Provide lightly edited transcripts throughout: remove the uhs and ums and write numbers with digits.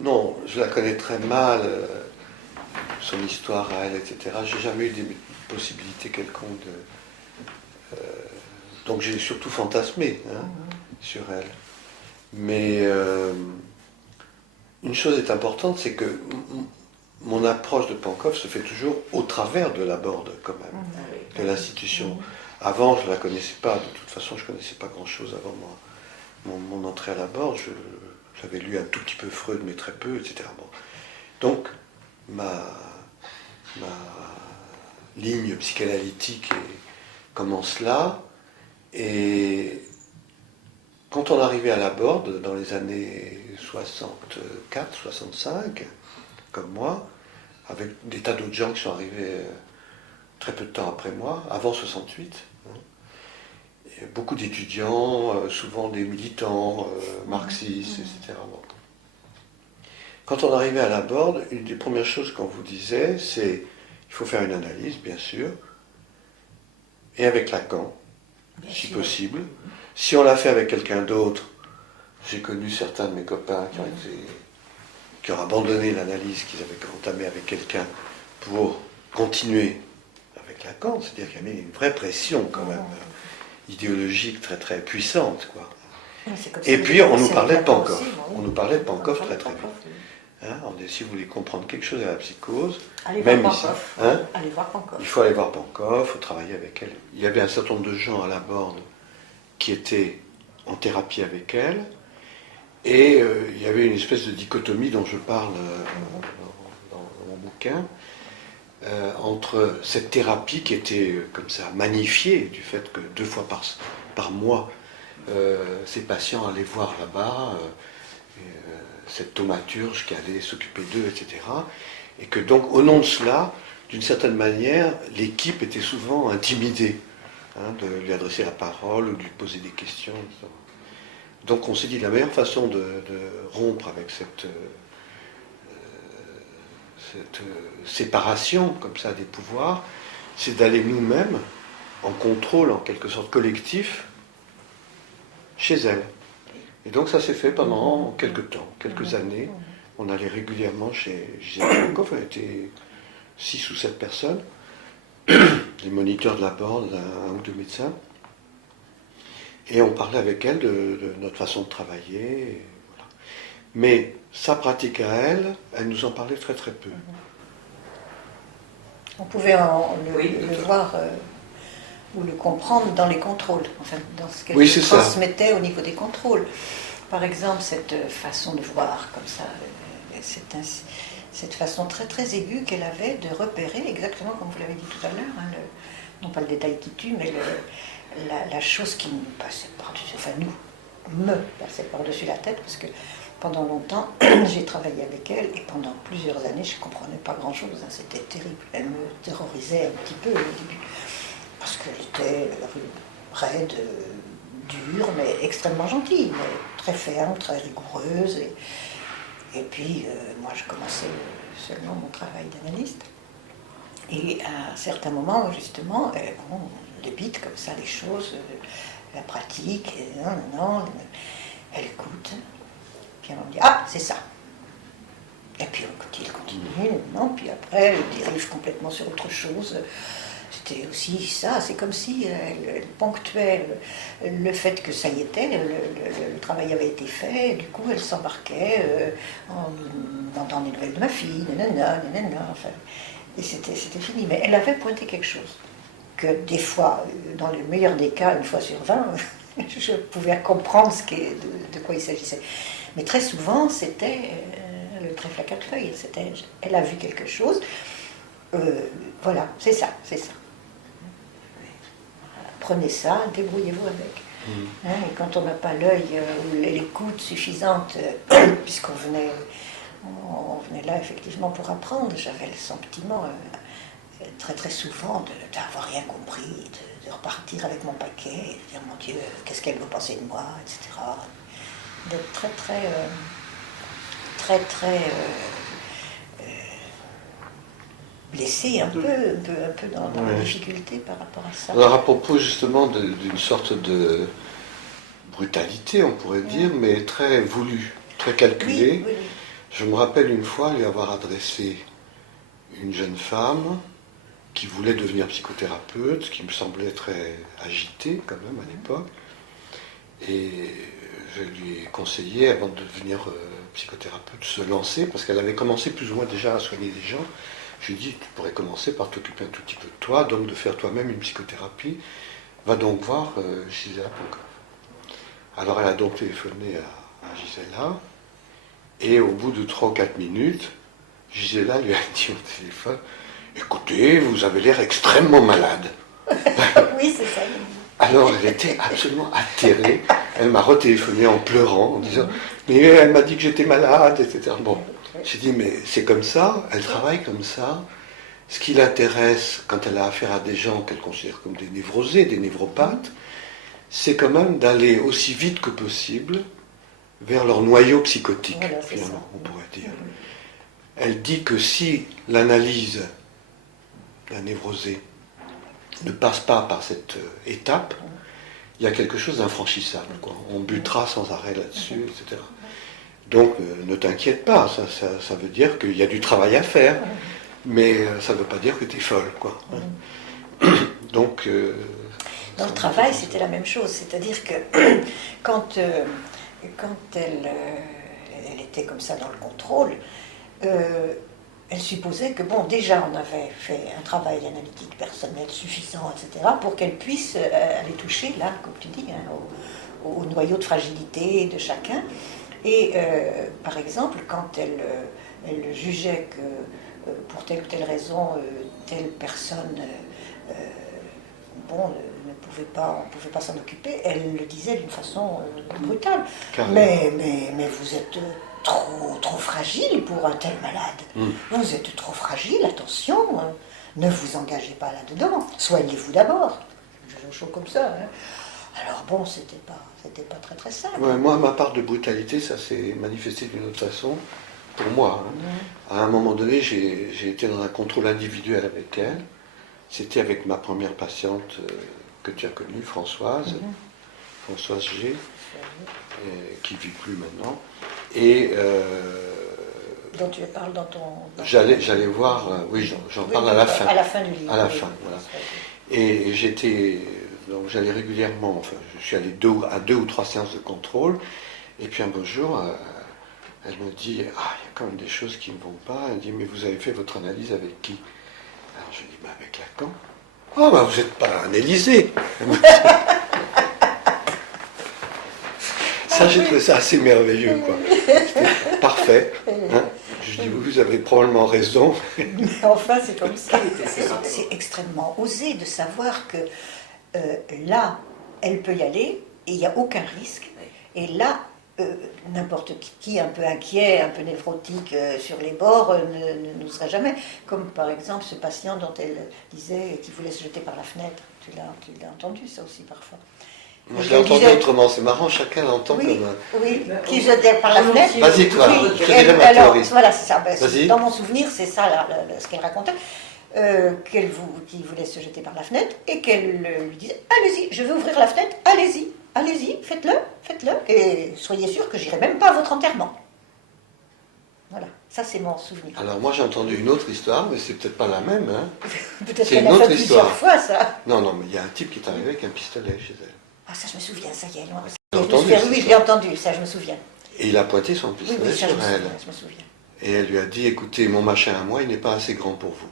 Non, je la connais très mal, son histoire à elle, etc. J'ai jamais eu des possibilités quelconques donc j'ai surtout fantasmé sur elle. Mais une chose est importante, c'est que mon approche de Pankow se fait toujours au travers de la Borde, quand même, de l'institution. Avant, je ne la connaissais pas, de toute façon, je ne connaissais pas grand-chose avant mon entrée à la Borde. J'avais lu un tout petit peu Freud, mais très peu, etc. Bon. Donc, ma ligne psychanalytique commence là, et quand on arrivait à la Borde, dans les années 64, 65, comme moi, avec des tas d'autres gens qui sont arrivés très peu de temps après moi, avant 68, beaucoup d'étudiants, souvent des militants marxistes, etc. Bon. Quand on arrivait à la Borde, une des premières choses qu'on vous disait, c'est il faut faire une analyse, bien sûr, et avec Lacan, si possible. Si on l'a fait avec quelqu'un d'autre, j'ai connu certains de mes copains qui ont abandonné l'analyse qu'ils avaient entamée avec quelqu'un pour continuer avec Lacan, c'est-à-dire qu'il y avait une vraie pression quand même idéologique très très puissante, quoi. Et puis on nous parlait de Pankow. On nous parlait de Pankow très très vite. Si vous voulez comprendre quelque chose à la psychose, même ici, il faut aller voir Pankow, il faut travailler avec elle. Il y avait un certain nombre de gens à la Borde qui étaient en thérapie avec elle, et il y avait une espèce de dichotomie dont je parle dans mon bouquin, entre cette thérapie qui était comme ça magnifiée du fait que 2 fois par mois ces patients allaient voir là-bas cette thaumaturge qui allait s'occuper d'eux, etc. Et que donc au nom de cela, d'une certaine manière, l'équipe était souvent intimidée de lui adresser la parole ou de lui poser des questions. Donc on s'est dit la meilleure façon de rompre avec cette séparation comme ça des pouvoirs, c'est d'aller nous-mêmes en contrôle en quelque sorte collectif chez elle. Et donc ça s'est fait pendant quelques temps, quelques années. On allait régulièrement chez Pankow, on était 6 ou 7 personnes, des moniteurs de la Borde, un ou 2 médecins, et on parlait avec elle de notre façon de travailler. Voilà. Mais sa pratique à elle, elle nous en parlait très très peu. On pouvait le voir ou le comprendre dans les contrôles, enfin dans ce qu'elle transmettait au niveau des contrôles. Par exemple, cette façon de voir comme ça, cette façon très très aiguë qu'elle avait de repérer, exactement comme vous l'avez dit tout à l'heure, non pas le détail qui tue, mais la chose qui nous passait par-dessus, enfin me passait par-dessus la tête, parce que pendant longtemps, j'ai travaillé avec elle, et pendant plusieurs années, je ne comprenais pas grand-chose, c'était terrible. Elle me terrorisait un petit peu au début, parce qu'elle était raide, dure, mais extrêmement gentille, mais très ferme, très rigoureuse. Et puis, moi, je commençais seulement mon travail d'analyste. Et à un certain moment, justement, on débite comme ça les choses, la pratique, et non, elle écoute. Puis on dit, ah, c'est ça. Et puis il continue, non, puis après, il dérive complètement sur autre chose. C'était aussi ça, c'est comme si elle ponctuait le fait que ça y était, le travail avait été fait, et du coup elle s'embarquait en demandant des nouvelles de ma fille, nanana, enfin, et c'était fini. Mais elle avait pointé quelque chose, que des fois, dans le meilleur des cas, 1 fois sur 20, je pouvais comprendre de quoi il s'agissait. Mais très souvent, c'était le trèfle à 4 feuilles, elle a vu quelque chose, voilà, c'est ça. Prenez ça, débrouillez-vous avec. Et quand on n'a pas l'œil ou l'écoute suffisante, puisqu'on venait là effectivement pour apprendre, j'avais le sentiment très très souvent d'avoir rien compris, de repartir avec mon paquet, et de dire mon Dieu, qu'est-ce qu'elle veut penser de moi, etc. D'être très blessé un peu dans la difficulté par rapport à ça. Alors à propos justement d'une sorte de brutalité, on pourrait dire, mais très voulue, très calculée. Oui. Je me rappelle une fois lui avoir adressé une jeune femme qui voulait devenir psychothérapeute, qui me semblait très agitée quand même à l'époque. Et je lui ai conseillé, avant de devenir psychothérapeute, de se lancer, parce qu'elle avait commencé plus ou moins déjà à soigner des gens. Je lui ai dit, tu pourrais commencer par t'occuper un tout petit peu de toi, donc de faire toi-même une psychothérapie. Va donc voir Gisela Ponkov. Alors elle a donc téléphoné à Gisela, et au bout de 3 ou 4 minutes, Gisela lui a dit au téléphone, écoutez, vous avez l'air extrêmement malade. Oui, c'est ça. Alors elle était absolument atterrée. Elle m'a retéléphoné en pleurant, en disant, mais elle m'a dit que j'étais malade, etc. Bon, j'ai dit, mais c'est comme ça, elle travaille comme ça. Ce qui l'intéresse quand elle a affaire à des gens qu'elle considère comme des névrosés, des névropathes, c'est quand même d'aller aussi vite que possible vers leur noyau psychotique, Voilà, finalement, on pourrait dire. Mhm. Elle dit que si l'analyse d'un névrosé ne passe pas par cette étape, il y a quelque chose d'infranchissable, quoi. On butera sans arrêt là-dessus, etc. Donc ne t'inquiète pas, ça veut dire qu'il y a du travail à faire, mais ça ne veut pas dire que tu es folle, quoi. Donc... Dans le travail, c'était la même chose, c'est-à-dire que quand elle était comme ça dans le contrôle, elle supposait que, bon, déjà on avait fait un travail analytique personnel suffisant, etc., pour qu'elle puisse aller toucher, là, comme tu dis, hein, au noyau de fragilité de chacun. Et par exemple, quand elle jugeait que pour telle ou telle raison, telle personne bon, on ne pouvait pas s'en occuper, elle le disait d'une façon brutale. Mais vous êtes trop fragile pour un tel malade. Vous êtes trop fragile, attention, ne vous engagez pas là-dedans. Soignez-vous d'abord. Je chaud comme ça. Hein. Alors bon, c'était pas très très simple. Ouais, moi, ma part de brutalité, ça s'est manifesté d'une autre façon, pour moi. Hein. À un moment donné, j'ai été dans un contrôle individuel avec elle. C'était avec ma première patiente que tu as connue, Françoise, Françoise G, qui ne vit plus maintenant. Et dont tu parles dans ton... j'allais voir, oui, j'en parle à la fin. À la fin du livre. À la fin, voilà. Et donc j'allais régulièrement, enfin, je suis allé à 2 ou 3 séances de contrôle, et puis un beau jour, elle me dit, ah, il y a quand même des choses qui ne vont pas. Elle dit, mais vous avez fait votre analyse avec qui? Alors je dis, bah, avec Lacan. Oh, bah, vous n'êtes pas un Élysée. Ça, j'ai trouvé ça assez merveilleux, quoi. C'était parfait. Hein. Je dis, vous avez probablement raison. Mais enfin, c'est comme ça. C'est extrêmement osé de savoir que là, elle peut y aller et il n'y a aucun risque. Et là, n'importe qui un peu inquiet, un peu névrotique sur les bords ne serait jamais. Comme par exemple ce patient dont elle disait qu'il voulait se jeter par la fenêtre. Tu l'as entendu ça aussi parfois. Moi, je l'ai entendu autrement, c'est marrant, chacun l'entend oui, comme un... Oui, qui jetait par la fenêtre. Vas-y, toi, oui, je te dirai ma théorie. Voilà, c'est ça. Vas-y. Dans mon souvenir, c'est ça ce qu'elle racontait. Qui voulait se jeter par la fenêtre et qu'elle lui disait allez-y, je vais ouvrir la fenêtre, allez-y, faites-le, et soyez sûr que j'irai même pas à votre enterrement. Voilà, ça c'est mon souvenir. Alors moi j'ai entendu une autre histoire, mais c'est peut-être pas la même. Hein. Peut-être qu'elle l'a fait plusieurs fois, ça. Non, mais il y a un type qui est arrivé avec un pistolet chez elle. Ah, ça je me souviens, ça y est. Oui, je l'ai entendu, ça je me souviens. Et il a pointé son pistolet sur elle. Je me souviens. Et elle lui a dit, écoutez, mon machin à moi, il n'est pas assez grand pour vous.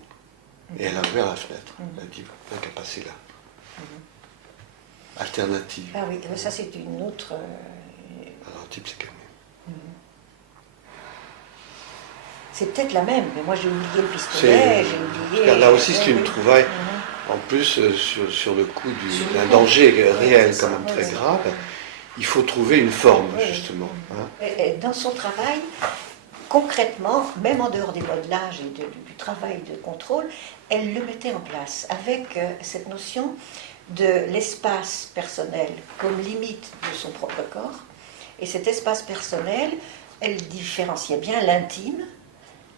Et elle a ouvert la fenêtre. Elle a dit, il n'y a qu'à passer là. Alternative. Ah oui, ça c'est une autre... Alors le type s'est calmé. C'est peut-être la même, mais moi j'ai oublié le pistolet, j'ai oublié... Là aussi c'est une trouvaille, en plus sur le coup d'un danger réel quand même très grave, il faut trouver une forme justement. Hein. Et dans son travail, concrètement, même en dehors des modelages et du travail de contrôle, elle le mettait en place avec cette notion de l'espace personnel comme limite de son propre corps. Et cet espace personnel, elle différenciait bien l'intime,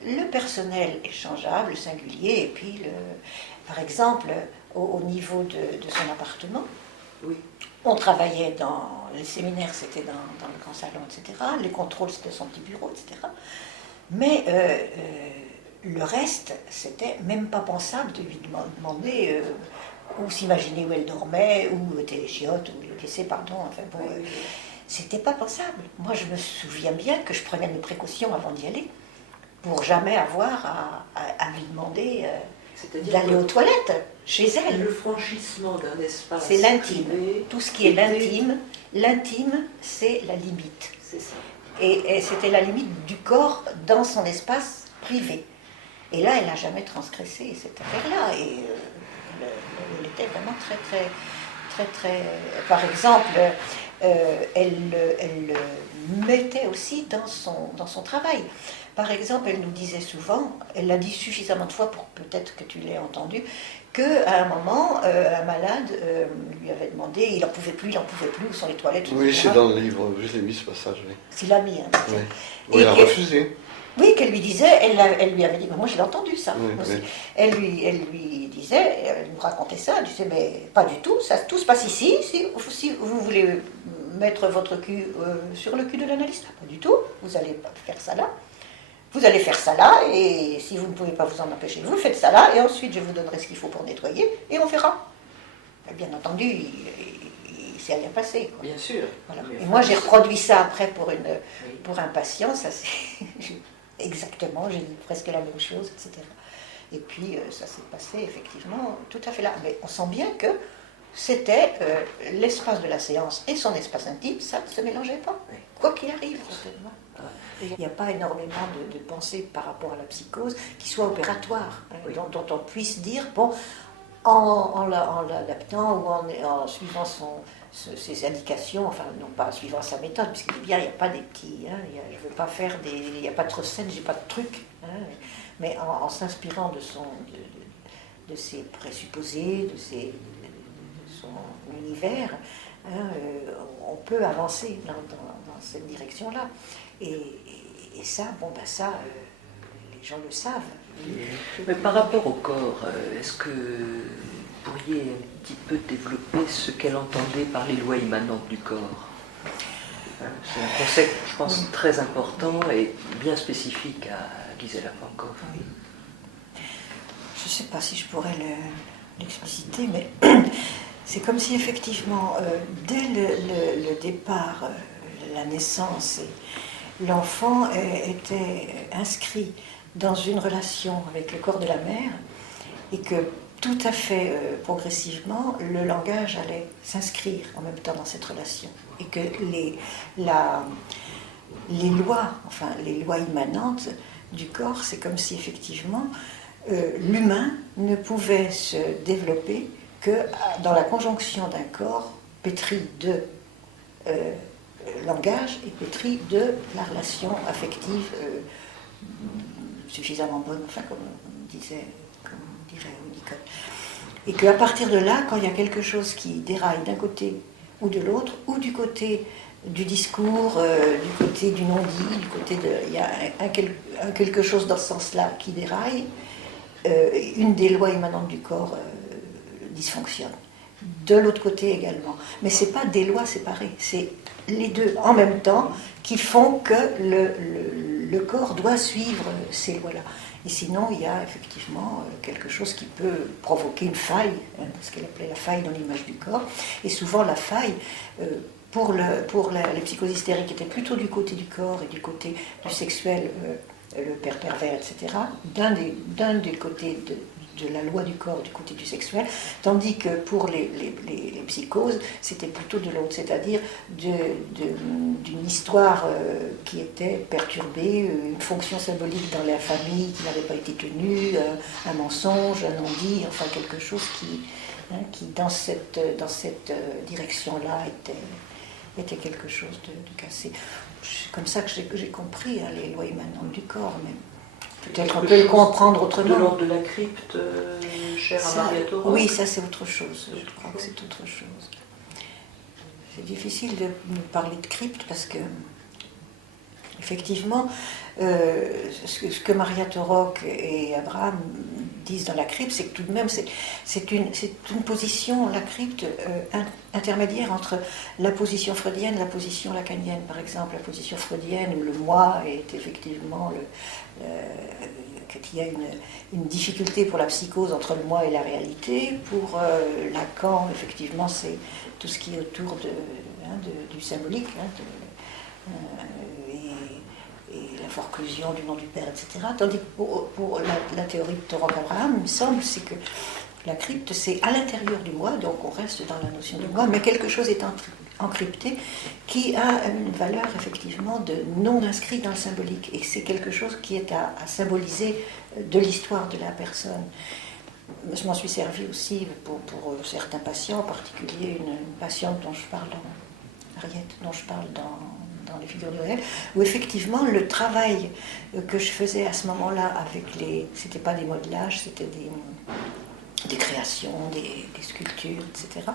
le personnel échangeable, le singulier, et puis, par exemple, au niveau de son appartement. Oui. On travaillait dans les séminaires, c'était dans le grand salon, etc. Les contrôles, c'était son petit bureau, etc. Mais le reste, c'était même pas pensable de lui demander ou s'imaginer où elle dormait, où étaient les chiottes, ou les WC, pardon. Enfin bon, c'était pas pensable. Moi, je me souviens bien que je prenais mes précautions avant d'y aller, pour jamais avoir à lui demander d'aller aux toilettes chez elle. Le franchissement d'un espace. C'est l'intime. Privé, tout ce qui est l'intime, c'est la limite. C'est ça. Et c'était la limite du corps dans son espace privé. Et là, elle n'a jamais transgressé cette affaire-là. Et elle était vraiment très. Par exemple, elle le mettait aussi dans son travail. Par exemple, elle nous disait souvent, elle l'a dit suffisamment de fois pour peut-être que tu l'aies entendu, qu'à un moment, un malade lui avait demandé, il n'en pouvait plus, où sont les toilettes, etc. Oui, c'est dans le livre, je l'ai mis ce passage. Oui. Il l'a mis. Hein, oui. Oui, elle a refusé. Oui, qu'elle lui disait, elle lui avait dit, moi je l'ai entendu ça aussi. Oui. Elle lui disait, elle nous racontait ça, elle disait, mais pas du tout, tout se passe ici, si vous voulez mettre votre cul sur le cul de l'analyste, pas du tout, vous allez faire ça là. Vous allez faire ça là, et si vous ne pouvez pas vous en empêcher, vous faites ça là, et ensuite je vous donnerai ce qu'il faut pour nettoyer, et on verra. Et bien entendu, il s'est rien passé. Quoi. Bien sûr. Voilà. Et moi j'ai reproduit ça après pour un patient, ça c'est exactement, j'ai dit presque la même chose, etc. Et puis ça s'est passé effectivement tout à fait là. Mais on sent bien que c'était l'espace de la séance et son espace intime, ça ne se mélangeait pas, quoi qu'il arrive. Certainement. Il n'y a pas énormément de pensée par rapport à la psychose qui soit opératoire, dont on puisse dire, bon, en l'adaptant ou en suivant ses indications, enfin non pas en suivant sa méthode, puisqu'il dit bien, il n'y a pas des petits, je ne veux pas faire il n'y a pas de recettes, j'ai pas de trucs, mais en s'inspirant de ses présupposés, de son univers, on peut avancer dans cette direction-là. Et ça, les gens le savent. Mais par rapport au corps, est-ce que vous pourriez un petit peu développer ce qu'elle entendait par les lois immanentes du corps? C'est un concept, je pense, très important et bien spécifique à Gisela Pankov. Oui. Je ne sais pas si je pourrais l'expliciter, mais c'est comme si effectivement, dès le départ, la naissance, l'enfant était inscrit dans une relation avec le corps de la mère et que tout à fait progressivement, le langage allait s'inscrire en même temps dans cette relation. Et que les lois immanentes du corps, c'est comme si effectivement l'humain ne pouvait se développer que dans la conjonction d'un corps pétri de langage et pétri de la relation affective suffisamment bonne, enfin comme dirait Winnicott. Et qu'à partir de là, quand il y a quelque chose qui déraille d'un côté ou de l'autre, ou du côté du discours, du côté du non-dit, du côté de... Il y a quelque chose dans ce sens-là qui déraille, une des lois immanentes du corps dysfonctionne. De l'autre côté également. Mais ce n'est pas des lois séparées, c'est les deux en même temps qui font que le corps doit suivre ces lois-là. Et sinon, il y a effectivement quelque chose qui peut provoquer une faille, ce qu'elle appelait la faille dans l'image du corps. Et souvent, la faille, pour les psychoses hystériques, était plutôt du côté du corps et du côté du sexuel, le père pervers, etc., d'un des côtés de la loi du corps, du côté du sexuel, tandis que pour les psychoses, c'était plutôt de l'autre, c'est-à-dire d'une histoire qui était perturbée, une fonction symbolique dans la famille qui n'avait pas été tenue, un mensonge, un non-dit, enfin quelque chose qui dans cette direction-là était quelque chose de cassé. C'est comme ça que j'ai compris les lois immanentes du corps, mais peut-être on peut le comprendre autrement. De l'ordre de la crypte, chère à Maria Toro. Oui, ça c'est autre chose. Je crois que c'est autre chose. C'est difficile de nous parler de crypte parce que Effectivement, ce que Maria Torok et Abraham disent dans la crypte, c'est que tout de même, c'est une position, la crypte, intermédiaire entre la position freudienne et la position lacanienne. Par exemple, la position freudienne où le moi est effectivement qu'il y a une difficulté pour la psychose entre le moi et la réalité. Pour Lacan, effectivement, c'est tout ce qui est autour du symbolique, et la forclusion du nom du père, etc. Tandis que pour la théorie de Torok-Abraham, il me semble, c'est que la crypte, c'est à l'intérieur du moi, donc on reste dans la notion du moi, mais quelque chose est encrypté qui a une valeur effectivement de non inscrit dans le symbolique. Et c'est quelque chose qui est à symboliser de l'histoire de la personne. Je m'en suis servi aussi pour certains patients, en particulier une patiente dont je parle Ariette, dont je parle dans les figures du réel, où effectivement le travail que je faisais à ce moment-là avec c'était pas des modelages, c'était des créations, des sculptures, etc.,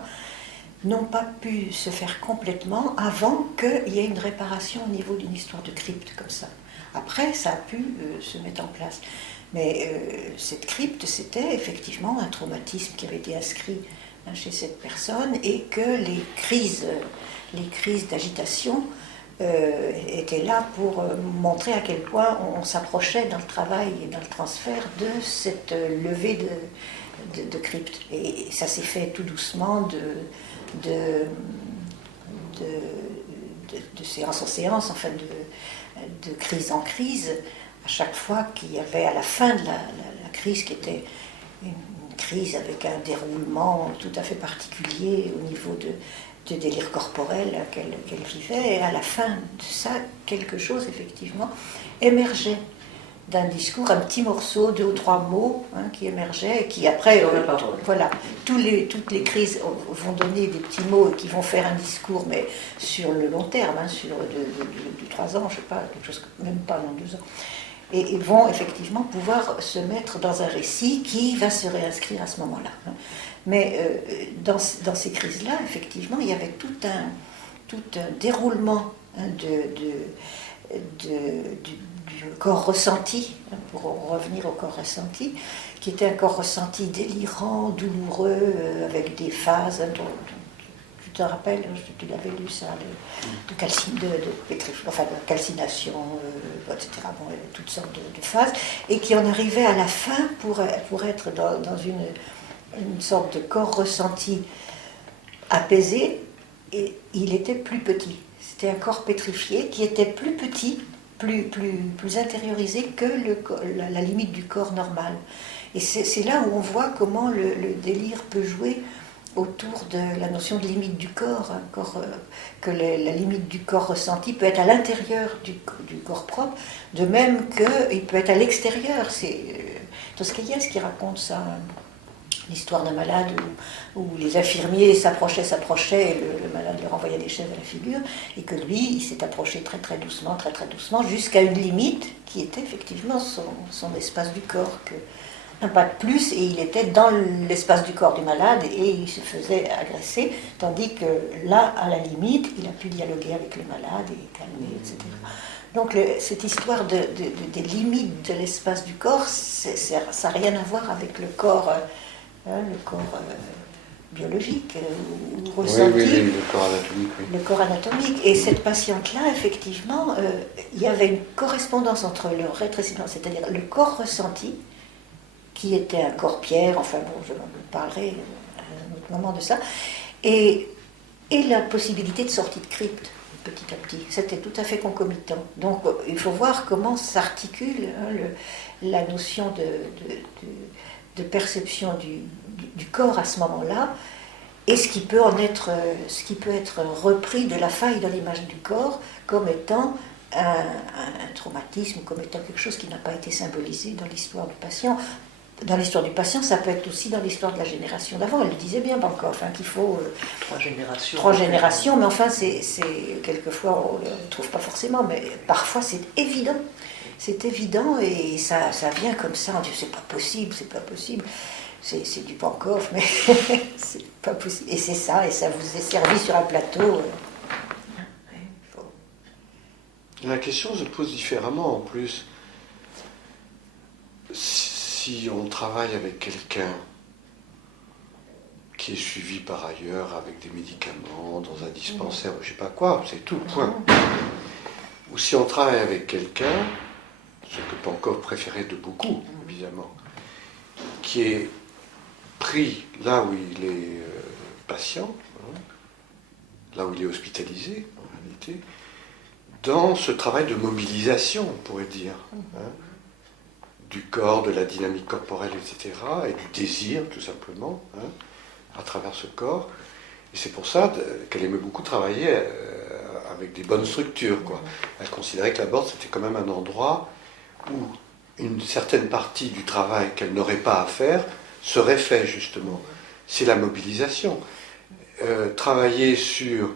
n'ont pas pu se faire complètement avant qu'il y ait une réparation au niveau d'une histoire de crypte comme ça. Après, ça a pu se mettre en place. Mais cette crypte, c'était effectivement un traumatisme qui avait été inscrit chez cette personne et que les crises d'agitation étaient là pour montrer à quel point on s'approchait dans le travail et dans le transfert de cette levée de crypte. Et ça s'est fait tout doucement de séance en séance, enfin de crise en crise, à chaque fois qu'il y avait à la fin de la crise, qui était une crise avec un déroulement tout à fait particulier au niveau de délire corporel qu'elle vivait, et à la fin de ça, quelque chose effectivement émergeait d'un discours, un petit morceau, 2 ou 3 mots qui émergeaient, et qui après, voilà, toutes les crises vont donner des petits mots qui vont faire un discours, mais sur le long terme, sur de 3 ans, je ne sais pas, quelque chose, même pas dans 2 ans, et vont effectivement pouvoir se mettre dans un récit qui va se réinscrire à ce moment-là. Mais dans ces crises-là, effectivement, il y avait tout un déroulement du corps ressenti, pour revenir au corps ressenti, qui était un corps ressenti délirant, douloureux, avec des phases, tu te rappelles, tu l'avais lu ça, de calcination, etc. Bon, toutes sortes de phases, et qui en arrivait à la fin pour être dans une sorte de corps ressenti apaisé, et il était plus petit. C'était un corps pétrifié qui était plus petit, plus intériorisé que la limite du corps normal. Et c'est là où on voit comment le délire peut jouer autour de la notion de limite du corps, que la limite du corps ressenti peut être à l'intérieur du corps propre, de même qu'il peut être à l'extérieur. C'est Toscaïevs qui raconte ça, l'histoire d'un malade où les infirmiers s'approchaient, et le malade leur envoyait des chaises à la figure, et que lui, il s'est approché très très doucement, jusqu'à une limite qui était effectivement son espace du corps, un pas de plus, et il était dans l'espace du corps du malade, et il se faisait agresser, tandis que là, à la limite, il a pu dialoguer avec le malade et calmer, etc. Donc cette histoire des limites de l'espace du corps, ça n'a rien à voir avec le corps... le corps biologique ou ressenti, oui, le corps anatomique. Oui. Le corps anatomique. Et cette patiente-là, effectivement, il y avait une correspondance entre le rétrécissement, c'est-à-dire le corps ressenti, qui était un corps pierre, enfin bon, je parlerai à un autre moment de ça, et la possibilité de sortie de crypte, petit à petit. C'était tout à fait concomitant. Donc il faut voir comment s'articule la notion de perception du corps à ce moment-là, et ce qui peut être repris de la faille dans l'image du corps comme étant un traumatisme, comme étant quelque chose qui n'a pas été symbolisé dans l'histoire du patient. Dans l'histoire du patient, ça peut être aussi dans l'histoire de la génération d'avant. Elle le disait bien, Bankoff, qu'il faut 3 générations. 3 générations, mais enfin, c'est quelquefois, on ne le trouve pas forcément, mais parfois c'est évident. C'est évident, et ça vient comme ça. On dit c'est pas possible. C'est du Bankoff, mais c'est pas possible. Et c'est ça, et ça vous est servi sur un plateau. La question se pose différemment en plus. Si on travaille avec quelqu'un qui est suivi par ailleurs avec des médicaments, dans un dispensaire, je ne sais pas quoi, c'est tout, point. Ou si on travaille avec quelqu'un, ce que Pankov préférait de beaucoup, évidemment, qui est pris là où il est patient, là où il est hospitalisé, en réalité, dans ce travail de mobilisation, on pourrait dire, du corps, de la dynamique corporelle, etc., et du désir, tout simplement, à travers ce corps. Et c'est pour ça qu'elle aimait beaucoup travailler avec des bonnes structures, quoi. Elle considérait que la Borde, c'était quand même un endroit où une certaine partie du travail qu'elle n'aurait pas à faire serait fait, justement. C'est la mobilisation. Travailler sur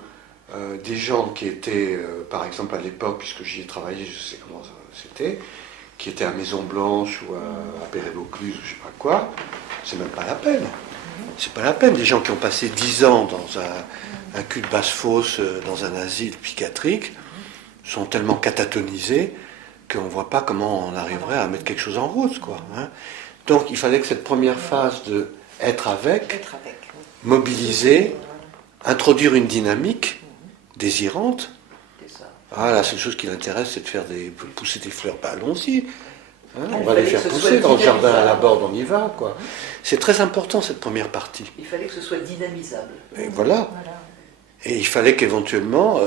des gens qui étaient, par exemple à l'époque, puisque j'y ai travaillé, je sais comment c'était, qui étaient à Maison Blanche ou à Péré-Vaucluse ou je sais pas quoi, c'est même pas la peine. C'est pas la peine. Des gens qui ont passé 10 ans dans un cul de basse-fosse, dans un asile psychiatrique, sont tellement catatonisés qu'on ne voit pas comment on arriverait à mettre quelque chose en route, quoi. Donc il fallait que cette première phase de être avec, mobiliser, introduire une dynamique désirante. Ah, la seule chose qui l'intéresse, c'est de faire pousser des fleurs. Bah, allons-y. On va les faire pousser dans le jardin à la Borde, on y va, quoi. C'est très important, cette première partie. Il fallait que ce soit dynamisable. Et voilà. Et il fallait qu'éventuellement,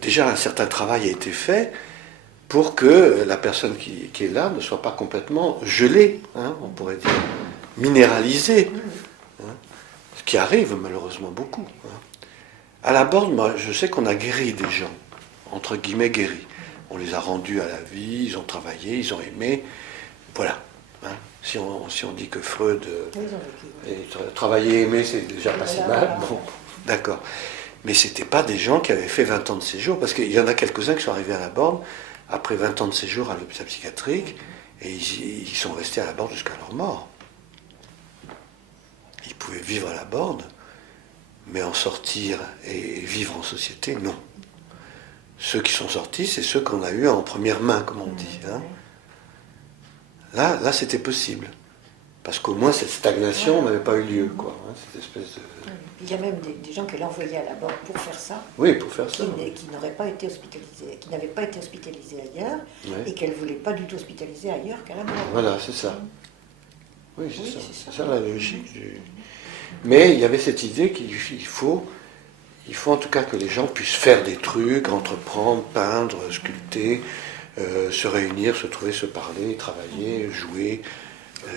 déjà un certain travail ait été fait pour que la personne qui est là ne soit pas complètement gelée, on pourrait dire, minéralisée. Ce qui arrive malheureusement beaucoup. À la Borde, moi, je sais qu'on a guéri des gens, entre guillemets guéris. On les a rendus à la vie, ils ont travaillé, ils ont aimé. Voilà. Si on dit que Freud travailler et aimer, c'est déjà pas si mal, bon, d'accord. Mais c'était pas des gens qui avaient fait 20 ans de séjour, parce qu'il y en a quelques-uns qui sont arrivés à la Borde après 20 ans de séjour à l'hôpital psychiatrique, et ils sont restés à la Borde jusqu'à leur mort. Ils pouvaient vivre à la Borde, mais en sortir et vivre en société, non. Ceux qui sont sortis, c'est ceux qu'on a eus en première main, comme on dit. Là, c'était possible. Parce qu'au moins, cette stagnation n'avait pas eu lieu, quoi. Cette espèce de... Il y a même des gens qu'elle envoyait à la Borde pour faire ça. Oui, pour faire ça. Qui n'auraient pas été hospitalisés, qui n'avaient pas été hospitalisés ailleurs, Ouais. et qu'elle ne voulait pas du tout hospitaliser ailleurs qu'à la Borde. Voilà, c'est ça. Oui, c'est ça la logique. Mais il y avait cette idée qu'il faut en tout cas que les gens puissent faire des trucs, entreprendre, peindre, sculpter, se réunir, se trouver, se parler, travailler, jouer,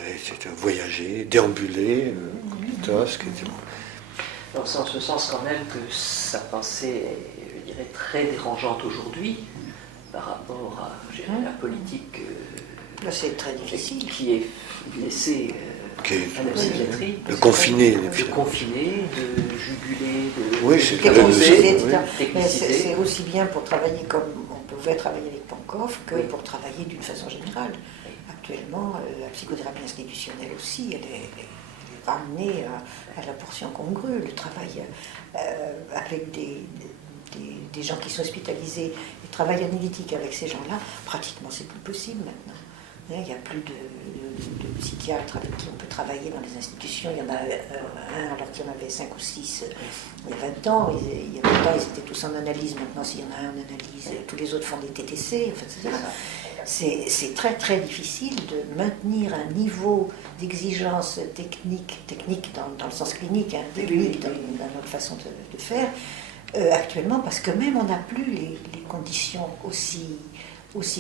etc., voyager, déambuler, Tosque, etc. Alors, c'est en ce sens quand même que sa pensée est, je dirais, très dérangeante aujourd'hui par rapport à la politique Là, c'est très difficile. Qui est laissée à la psychiatrie. De confiner. De confiner, de juguler, de oui, c'est c'est aussi bien pour travailler comme on pouvait travailler avec Pankov que pour travailler d'une façon générale. Actuellement, la psychothérapie institutionnelle aussi, elle est ramenée à la portion congrue. Le travail avec des gens qui sont hospitalisés, le travail analytique avec ces gens-là, pratiquement c'est plus possible maintenant. Il n'y a plus de psychiatres avec qui on peut travailler dans les institutions. Il y en a un alors qu'il y en avait 5 ou 6 il y a 20 ans. Il y a 20 ans, ils étaient tous en analyse. Maintenant, s'il y en a un en analyse, tous les autres font des TTC. Enfin, c'est très très difficile de maintenir un niveau d'exigence technique dans le sens clinique, technique dans notre façon de faire, actuellement, parce que même on n'a plus les conditions aussi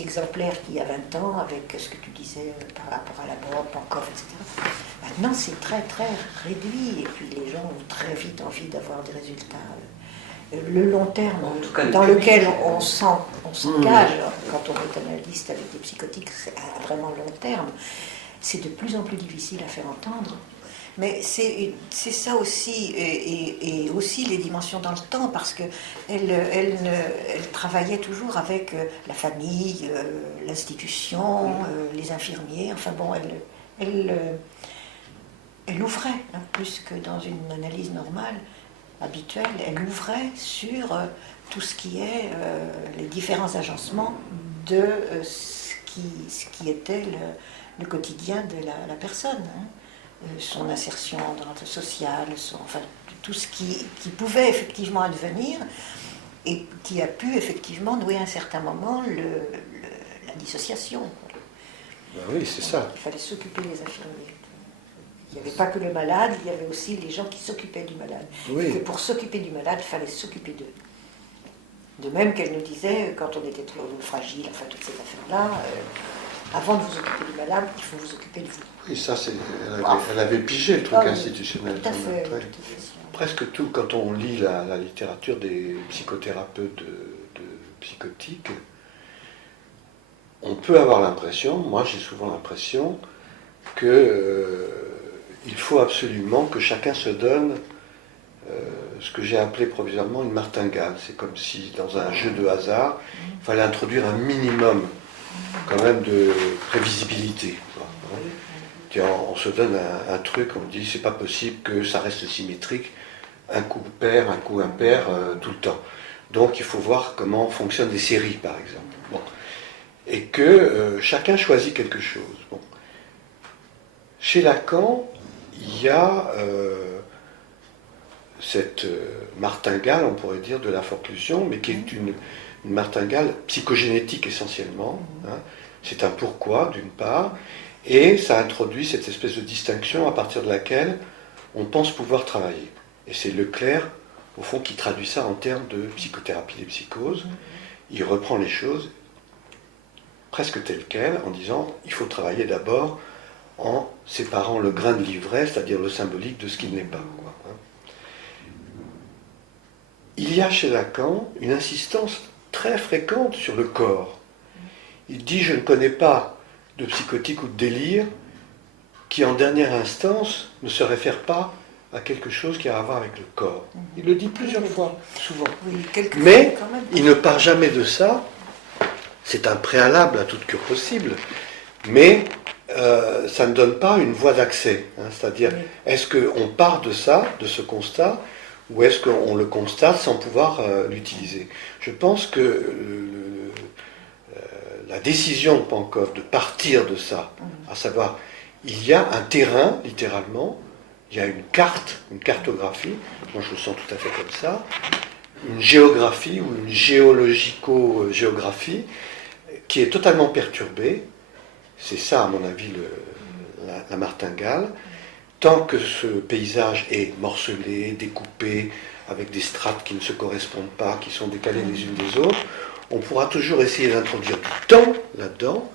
exemplaire qu'il y a 20 ans, avec ce que tu disais par rapport à la Borde, Pankov, etc. Maintenant, c'est très, très réduit, et puis les gens ont très vite envie d'avoir des résultats. Le long terme, dans lequel on s'engage, quand on est analyste avec des psychotiques, c'est à vraiment long terme, c'est de plus en plus difficile à faire entendre. Mais c'est ça aussi, et aussi les dimensions dans le temps, parce qu'elle travaillait toujours avec la famille, l'institution, les infirmiers, enfin bon, elle ouvrait, plus que dans une analyse normale, habituelle, elle ouvrait sur tout ce qui est les différents agencements de ce qui était le quotidien de la personne. Hein. Son insertion dans le social, enfin, tout ce qui pouvait effectivement advenir et qui a pu effectivement nouer à un certain moment la dissociation. Ben oui, c'est ça. Il fallait s'occuper des infirmiers. Il n'y avait pas que le malade, il y avait aussi les gens qui s'occupaient du malade. Oui. Et pour s'occuper du malade, il fallait s'occuper d'eux. De même qu'elle nous disait, quand on était trop fragile, enfin toute cette affaire-là, avant de vous occuper du malade, il faut vous occuper de vous. Oui, ça, elle avait pigé le truc institutionnel. Tout à fait. Presque tout, quand on lit la littérature des psychothérapeutes de psychotiques, on peut avoir l'impression, moi j'ai souvent l'impression, que il faut absolument que chacun se donne ce que j'ai appelé provisoirement une martingale. C'est comme si dans un jeu de hasard, il fallait introduire un minimum quand même de prévisibilité. On se donne un truc, on dit c'est pas possible que ça reste symétrique, un coup pair, un coup impair tout le temps. Donc il faut voir comment fonctionnent les séries par exemple. Bon. Et que chacun choisit quelque chose. Bon. Chez Lacan, il y a cette martingale, on pourrait dire, de la forclusion, mais qui est une martingale psychogénétique essentiellement. Hein. C'est un pourquoi, d'une part, et ça introduit cette espèce de distinction à partir de laquelle on pense pouvoir travailler. Et c'est Leclerc, au fond, qui traduit ça en termes de psychothérapie des psychoses. Il reprend les choses presque telles quelles, en disant il faut travailler d'abord en séparant le grain de l'ivraie, c'est-à-dire le symbolique, de ce qui ne l'est pas. Quoi, hein. Il y a chez Lacan une insistance très fréquente sur le corps. Il dit je ne connais pas de psychotique ou de délire qui en dernière instance ne se réfère pas à quelque chose qui a à voir avec le corps. Il le dit plusieurs fois, souvent. Oui, mais il ne part jamais de ça. C'est un préalable à toute cure possible, mais ça ne donne pas une voie d'accès. Hein, c'est-à-dire, est-ce qu'on part de ça, de ce constat, ou est-ce qu'on le constate sans pouvoir l'utiliser? Je pense que la décision de Pankow de partir de ça, à savoir, il y a un terrain, littéralement, il y a une carte, une cartographie, moi je le sens tout à fait comme ça, une géographie ou une géologico-géographie qui est totalement perturbée. C'est ça, à mon avis, la martingale. Tant que ce paysage est morcelé, découpé, avec des strates qui ne se correspondent pas, qui sont décalées les unes des autres, on pourra toujours essayer d'introduire du temps là-dedans,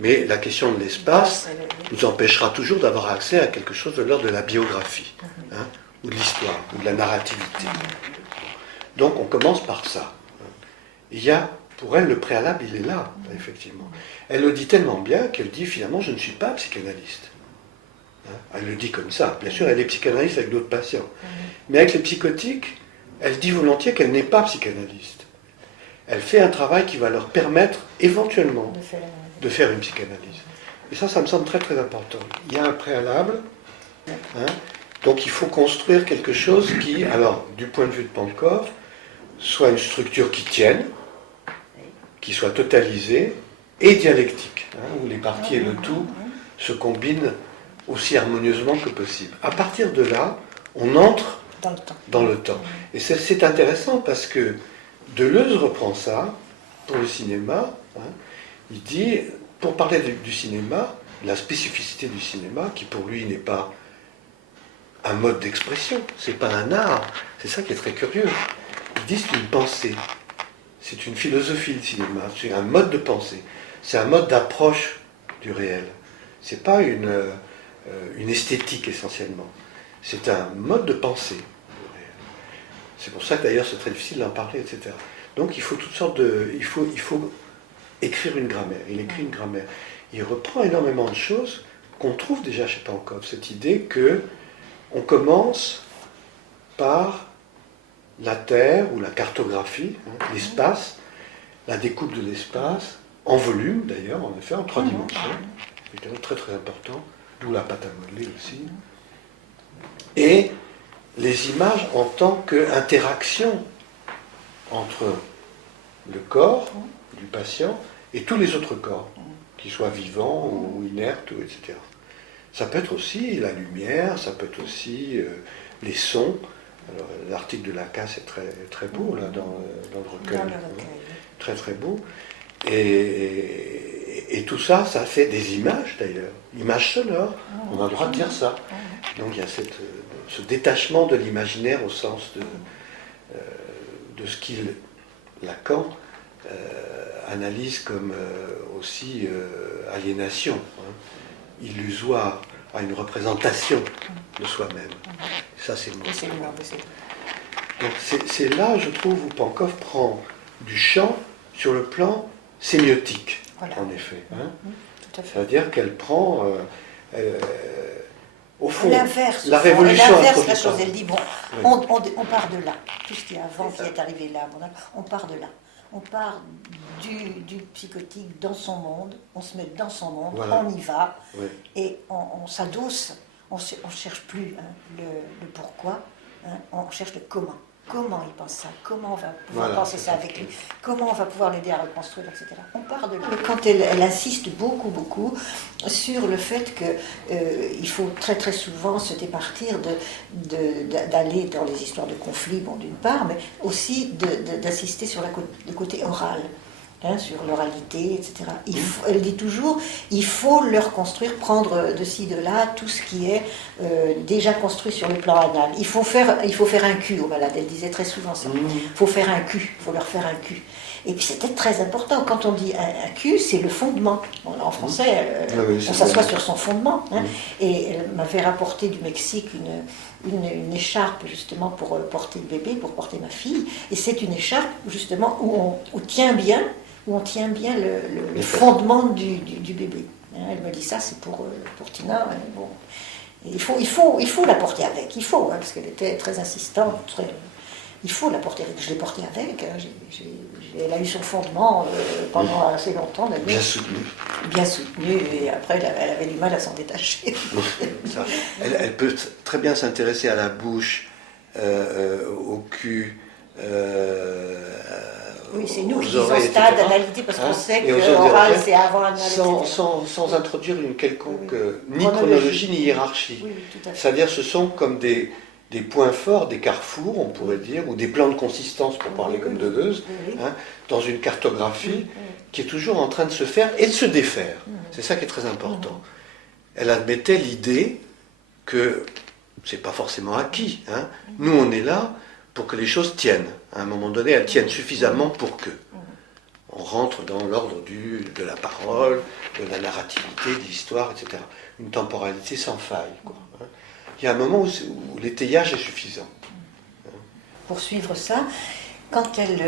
mais la question de l'espace nous empêchera toujours d'avoir accès à quelque chose de l'ordre de la biographie, hein, ou de l'histoire, ou de la narrativité. Donc on commence par ça. Il y a, pour elle, le préalable, il est là, effectivement. Elle le dit tellement bien qu'elle dit finalement, je ne suis pas psychanalyste. Elle le dit comme ça. Bien sûr, elle est psychanalyste avec d'autres patients. Mais avec les psychotiques, elle dit volontiers qu'elle n'est pas psychanalyste. Elle fait un travail qui va leur permettre, éventuellement, de faire une psychanalyse. Et ça me semble très très important. Il y a un préalable, hein, donc il faut construire quelque chose qui, alors, du point de vue de Pankow, soit une structure qui tienne, qui soit totalisée, et dialectique, hein, où les parties et le tout se combinent aussi harmonieusement que possible. À partir de là, on entre dans le temps. Et c'est intéressant parce que Deleuze reprend ça pour le cinéma. Hein, il dit, pour parler du cinéma, la spécificité du cinéma, qui pour lui n'est pas un mode d'expression, c'est pas un art, c'est ça qui est très curieux. Il dit c'est une pensée, c'est une philosophie le cinéma, c'est un mode de pensée, c'est un mode d'approche du réel. C'est pas une esthétique essentiellement, c'est un mode de pensée. C'est pour ça que d'ailleurs c'est très difficile d'en parler, etc. Donc il faut toutes sortes de... Il faut écrire une grammaire. Il écrit une grammaire. Il reprend énormément de choses qu'on trouve déjà chez Pankow. Cette idée que on commence par la Terre ou la cartographie, hein, l'espace, la découpe de l'espace, en volume d'ailleurs, en effet, en 3 dimensions. C'est très très important, d'où la pâte à modeler aussi. Et les images en tant qu'interaction entre le corps du patient et tous les autres corps, qu'ils soient vivants ou inertes, etc. Ça peut être aussi la lumière, ça peut être aussi les sons. Alors, l'article de Lacasse est très, très beau là, dans le recueil. Dans le recueil. Très très beau. Et tout ça, ça fait des images d'ailleurs, images sonores. On a le droit de dire ça. Donc il y a ce détachement de l'imaginaire au sens de ce qu'il, Lacan, analyse comme aussi aliénation, illusoire, à une représentation de soi-même. Ça, c'est le mot. Donc c'est là, je trouve, où Pankow prend du chant sur le plan sémiotique, voilà. En effet. Hein. Tout à fait. C'est-à-dire qu'elle prend, au fond, l'inverse, la révolution elle inverse la introduite chose. par- Elle dit, bon, Oui. on part de là. Tout ce qui est avant, qui est arrivé là, on part de là. On part du psychotique dans son monde, on se met dans son monde, Voilà. on y va, Oui. et on s'adosse, on ne cherche plus le pourquoi, on cherche le comment. Comment il pense ça, comment on va pouvoir Voilà, penser c'est ça ça. avec lui, comment on va pouvoir l'aider à reconstruire, etc. On part de là. Quand elle insiste beaucoup sur le fait qu'il faut très très souvent se départir d'aller dans les histoires de conflits, bon, d'une part, mais aussi d'insister sur le côté oral. Sur l'oralité, etc. Elle dit toujours, il faut leur construire, prendre de ci, de là, tout ce qui est déjà construit sur le plan anal. Il faut faire un cul aux malades, elle disait très souvent ça. Il faut faire un cul, il faut leur faire un cul. Et puis c'était très important, quand on dit un cul, c'est le fondement. Bon, en français, on s'assoit sur son fondement. Et elle m'avait rapporté du Mexique une écharpe justement pour porter le bébé, pour porter ma fille. Et c'est une écharpe justement où on tient bien le fondement du bébé. Elle me dit ça, c'est pour Tina. Bon. Et il faut la porter avec, parce qu'elle était très insistante. Il faut la porter avec. Je l'ai portée avec. Elle a eu son fondement pendant assez longtemps. Bien soutenu. Bien soutenu, et après elle avait du mal à s'en détacher. Ça. Elle peut très bien s'intéresser à la bouche, au cul. Oui, c'est nous aux qui disons oreilles, stade, etc. analité, parce qu'on sait Et aux que autres l'oral oreilles, c'est avant anal, sans introduire une quelconque ni Chronologie. chronologie ni hiérarchie. Oui, tout à fait. C'est-à-dire ce sont comme des points forts, des carrefours, on pourrait dire, ou des plans de consistance, pour parler comme Deleuze, dans une cartographie qui est toujours en train de se faire et de se défaire. C'est ça qui est très important. Elle admettait l'idée que c'est pas forcément acquis. Nous, on est là pour que les choses tiennent. À un moment donné, elles tiennent suffisamment pour que. On rentre dans l'ordre de la parole, de la narrativité, de l'histoire, etc. Une temporalité sans faille, quoi. Il y a un moment où l'étayage est suffisant. Pour suivre ça, quand elle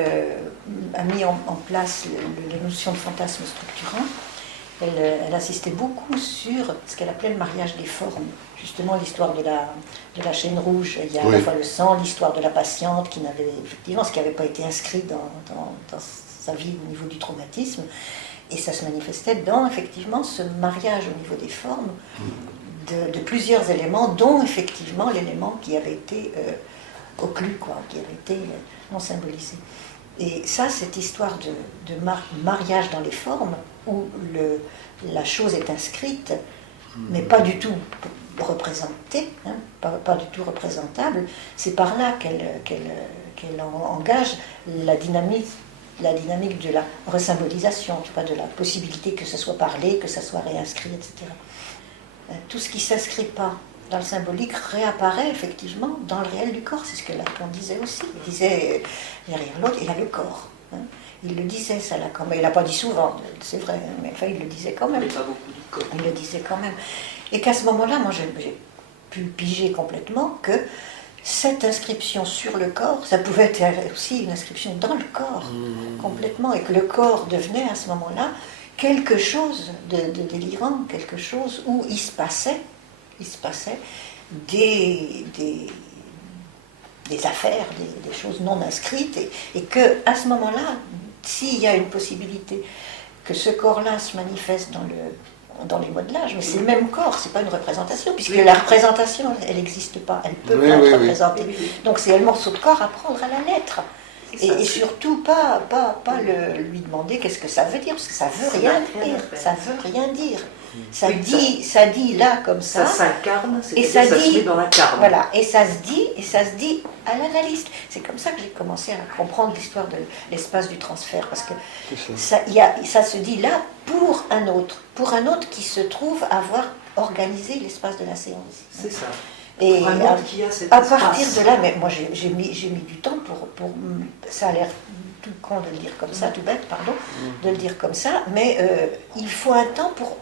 a mis en place les notions de fantasme structurant, elle insistait beaucoup sur ce qu'elle appelait le mariage des formes. Justement, l'histoire de la chaîne rouge, il y a à la fois le sang, l'histoire de la patiente qui n'avait effectivement, ce qui n'avait pas été inscrit dans sa vie au niveau du traumatisme, et ça se manifestait dans effectivement ce mariage au niveau des formes de plusieurs éléments, dont effectivement l'élément qui avait été occlu, qui avait été non symbolisé. Et ça, cette histoire de mariage dans les formes, où la chose est inscrite, mais pas du tout représentée, pas du tout représentable, c'est par là qu'elle engage la dynamique de la resymbolisation, de la possibilité que ce soit parlé, que ça soit réinscrit, etc. Tout ce qui ne s'inscrit pas dans le symbolique réapparaît effectivement dans le réel du corps. C'est ce que Lacan disait aussi. Il disait, derrière l'autre, il y a le corps. Il le disait, ça, Lacan. Mais il n'a pas dit souvent, c'est vrai, mais enfin, il le disait quand même. Mais pas beaucoup du corps. Il le disait quand même. Et qu'à ce moment-là, moi, j'ai pu piger complètement que cette inscription sur le corps, ça pouvait être aussi une inscription dans le corps, complètement, et que le corps devenait à ce moment-là quelque chose de délirant, quelque chose où il se passait des affaires, des choses non inscrites, et que à ce moment-là, s'il y a une possibilité que ce corps-là se manifeste dans les modelages, mais c'est le même corps, c'est pas une représentation, puisque la représentation, elle n'existe pas, elle peut pas être représentée. Donc c'est le morceau de corps à prendre à la lettre. Et surtout pas lui demander qu'est-ce que ça veut dire, parce que ça veut rien dire. Ça veut rien dire. Ça dit là comme ça. Ça s'incarne, et ça se met dans la carne. Voilà, et ça se dit à l'analyste. C'est comme ça que j'ai commencé à comprendre l'histoire de l'espace du transfert, parce que ça se dit là pour un autre qui se trouve avoir organisé l'espace de la séance. C'est ça. Et qui a cet à espace. partir de là, mais moi j'ai mis du temps pour ça a l'air tout con de le dire comme ça, tout bête, pardon, de le dire comme ça, mais il faut un temps pour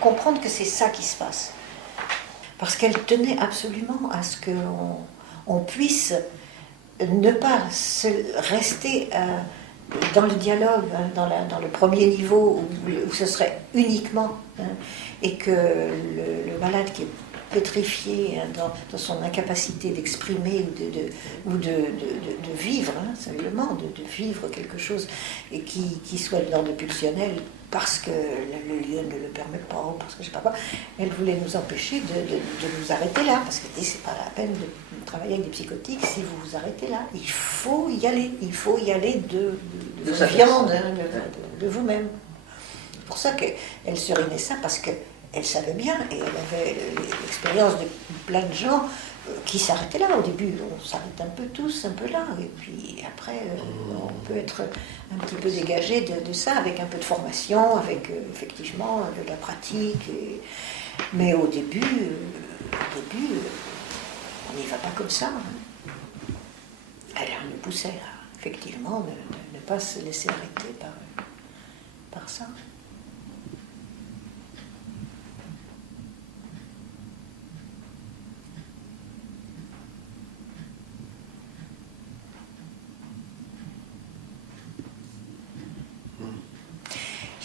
comprendre que c'est ça qui se passe. Parce qu'elle tenait absolument à ce qu'on puisse ne pas rester dans le dialogue, dans le premier niveau où ce serait uniquement, et que le malade qui est pétrifié dans son incapacité d'exprimer ou de vivre, simplement, de vivre quelque chose et qui soit de l'ordre pulsionnel parce que le lien ne le permet pas, ou parce que je sais pas quoi. Elle voulait nous empêcher de nous arrêter là, parce qu'elle dit c'est pas la peine de travailler avec des psychotiques si vous vous arrêtez là. Il faut y aller de viande, de vous-même. C'est pour ça qu'elle serenait ça, parce que elle savait bien, et elle avait l'expérience de plein de gens qui s'arrêtaient là. Au début, on s'arrête un peu tous, un peu là, et puis après, on peut être un petit peu dégagé de ça, avec un peu de formation, avec effectivement de la pratique. Mais au début, on n'y va pas comme ça. Elle nous poussait, effectivement, ne pas se laisser arrêter par ça.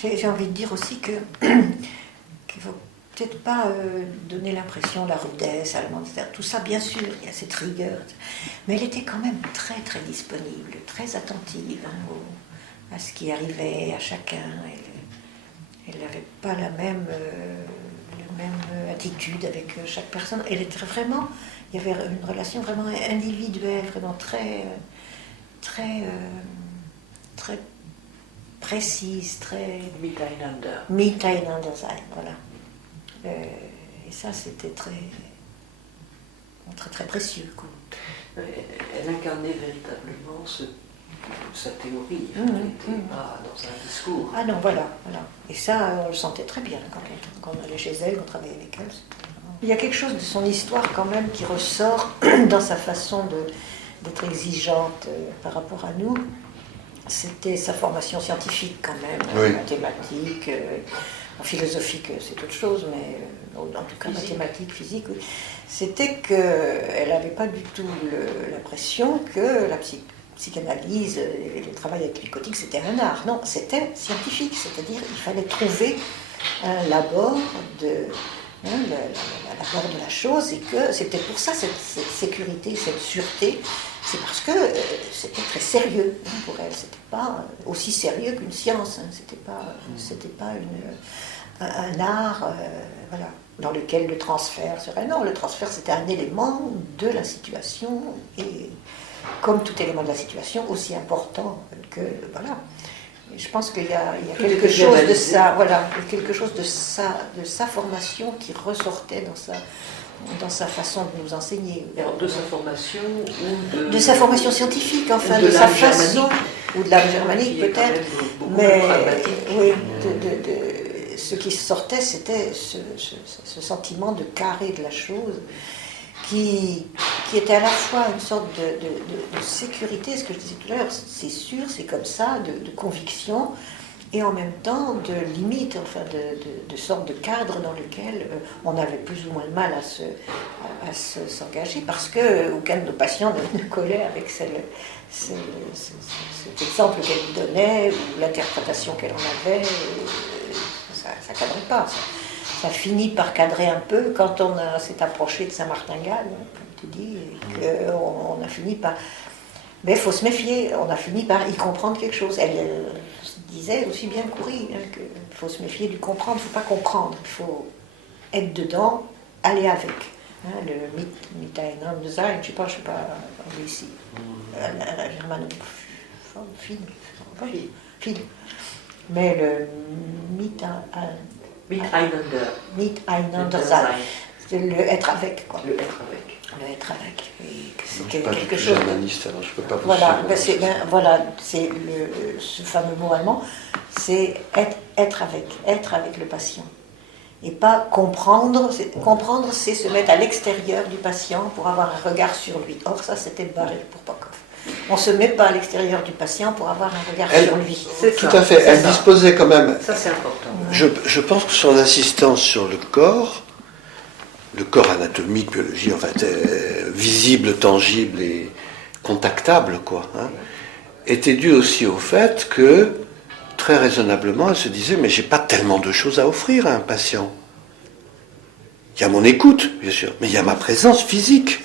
J'ai envie de dire aussi qu'il ne faut peut-être pas donner l'impression de la rudesse allemande, etc. Tout ça, bien sûr, il y a cette rigueur. Mais elle était quand même très, très disponible, très attentive à ce qui arrivait à chacun. Elle n'avait pas la même attitude avec chaque personne. Elle était vraiment... Il y avait une relation vraiment individuelle, vraiment très précise, très... Miteinander sein, voilà. Et ça, c'était très précieux, quoi. Elle incarnait véritablement sa théorie. Elle n'était pas dans un discours. Ah non, voilà. Et ça, on le sentait très bien quand on allait chez elle, qu'on travaillait avec elle. Il y a quelque chose de son histoire quand même qui ressort dans sa façon d'être exigeante par rapport à nous. C'était sa formation scientifique quand même, mathématique, en philosophie c'est autre chose, mais en tout cas mathématique, physique. Oui. C'était qu'elle n'avait pas du tout l'impression que la psychanalyse et le travail avec les psychotiques c'était un art. Non, c'était scientifique, c'est-à-dire il fallait trouver un labor l'abord de la chose, et que c'était pour ça cette sécurité, cette sûreté, c'est parce que c'était très sérieux pour elle, c'était pas aussi sérieux qu'une science, c'était pas un art voilà, dans lequel le transfert serait... Non, le transfert c'était un élément de la situation, et comme tout élément de la situation, aussi important que... Voilà. Et je pense qu'il y a quelque chose de ça, voilà, quelque chose de sa formation qui ressortait dans sa façon de nous enseigner. Alors, de sa formation ou de sa formation scientifique, enfin, de sa façon, ou de l'âme germanique peut-être, mais oui, ce qui sortait, c'était ce sentiment de carré de la chose, qui était à la fois une sorte de sécurité, ce que je disais tout à l'heure, c'est sûr, c'est comme ça, de conviction, et en même temps de limite, enfin de sorte de cadre dans lequel on avait plus ou moins de mal à s'engager, parce qu'aucun de nos patients ne collait avec cet exemple qu'elle donnait, ou l'interprétation qu'elle en avait, ça ne cadrait pas. Ça finit par cadrer un peu quand on s'est approché de Saint-Martin-Galles, comme tu dis, et qu'on a fini par... Mais il faut se méfier, on a fini par y comprendre quelque chose. Elle disait aussi bien Coury qu'il faut se méfier du comprendre, il ne faut pas comprendre, il faut être dedans, aller avec. Le Mit Sein, je ne sais pas, ici, la germanophile, mais le Miteinander Sein, c'est le être avec, quoi. Le être avec. Le être avec. Et que Je ne c'était suis pas du quelque tout chose. germaniste, alors je ne peux pas vous Voilà, suivre. c'est ce fameux mot allemand, c'est être avec le patient. Et pas comprendre. Comprendre, c'est se mettre à l'extérieur du patient pour avoir un regard sur lui. Or, ça, c'était barré pour Pokov. On ne se met pas à l'extérieur du patient pour avoir un regard sur lui. Tout à fait. Elle disposait quand même. Ça, c'est important. Je pense que son insistance sur le corps anatomique, biologique, en fait, visible, tangible et contactable, quoi, hein, était due aussi au fait que, très raisonnablement, elle se disait, mais j'ai pas tellement de choses à offrir à un patient. Il y a mon écoute, bien sûr, mais il y a ma présence physique.